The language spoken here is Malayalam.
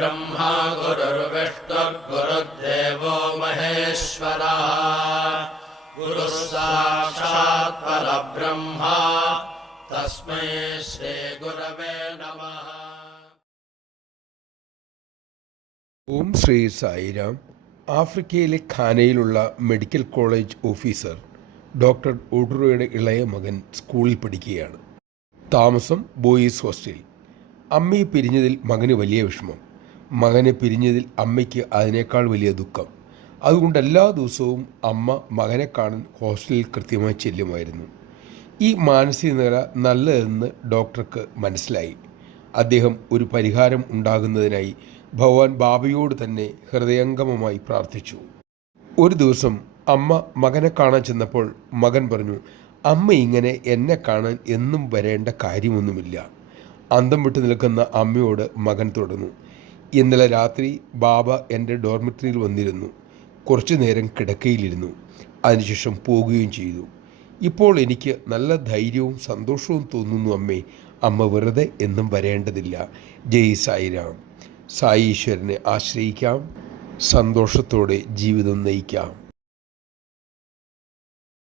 गुरुर्ब्रह्मा गुरुर्विष्णुर्गुरुर्देवो महेश्वरः गुरुः साक्षात् परब्रह्मा तस्मै श्रीगुरवे नमः. ഓം ശ്രീ സായിരാം. ആഫ്രിക്കയിലെ ഖാനയിലുള്ള മെഡിക്കൽ കോളേജ് ഓഫീസർ ഡോക്ടർ ഒഡ്രോയുടെ ഇളയ മകൻ സ്കൂളിൽ പഠിക്കുകയാണ്. താമസം ബോയ്സ് ഹോസ്റ്റൽ. അമ്മയെ പിരിഞ്ഞതിൽ മകന് വലിയ വിഷമം. മകനെ പിരിഞ്ഞതിൽ അമ്മയ്ക്ക് അതിനേക്കാൾ വലിയ ദുഃഖം. അതുകൊണ്ട് എല്ലാ ദിവസവും അമ്മ മകനെ കാണാൻ ഹോസ്റ്റലിൽ കൃത്യമായി ചെല്ലുമായിരുന്നു. ഈ മാനസിക നില നല്ലതെന്ന് ഡോക്ടർക്ക് മനസ്സിലായി. അദ്ദേഹം ഒരു പരിഹാരം ഉണ്ടാകുന്നതിനായി ഭഗവാൻ ബാബയോട് തന്നെ ഹൃദയംഗമമായി പ്രാർത്ഥിച്ചു. ഒരു ദിവസം അമ്മ മകനെ കാണാൻ ചെന്നപ്പോൾ മകൻ പറഞ്ഞു, അമ്മ ഇങ്ങനെ എന്നെ കാണാൻ എന്നും വരേണ്ട കാര്യമൊന്നുമില്ല. അന്തം വിട്ടു നിൽക്കുന്ന അമ്മയോട് മകൻ തുടർന്നു, ഇന്നലെ രാത്രി ബാബ എൻ്റെ ഡോർമിറ്ററിയിൽ വന്നിരുന്നു. കുറച്ചു നേരം കിടക്കയിലിരുന്നു. അതിനുശേഷം പോകുകയും ചെയ്തു. ഇപ്പോൾ എനിക്ക് നല്ല ധൈര്യവും സന്തോഷവും തോന്നുന്നു അമ്മേ. അമ്മ വെറുതെ എന്നും വരേണ്ടതില്ല. ജയ് സായിരാം. സായി ഈശ്വരനെ ആശ്രയിക്കാം, സന്തോഷത്തോടെ ജീവിതം നയിക്കാം.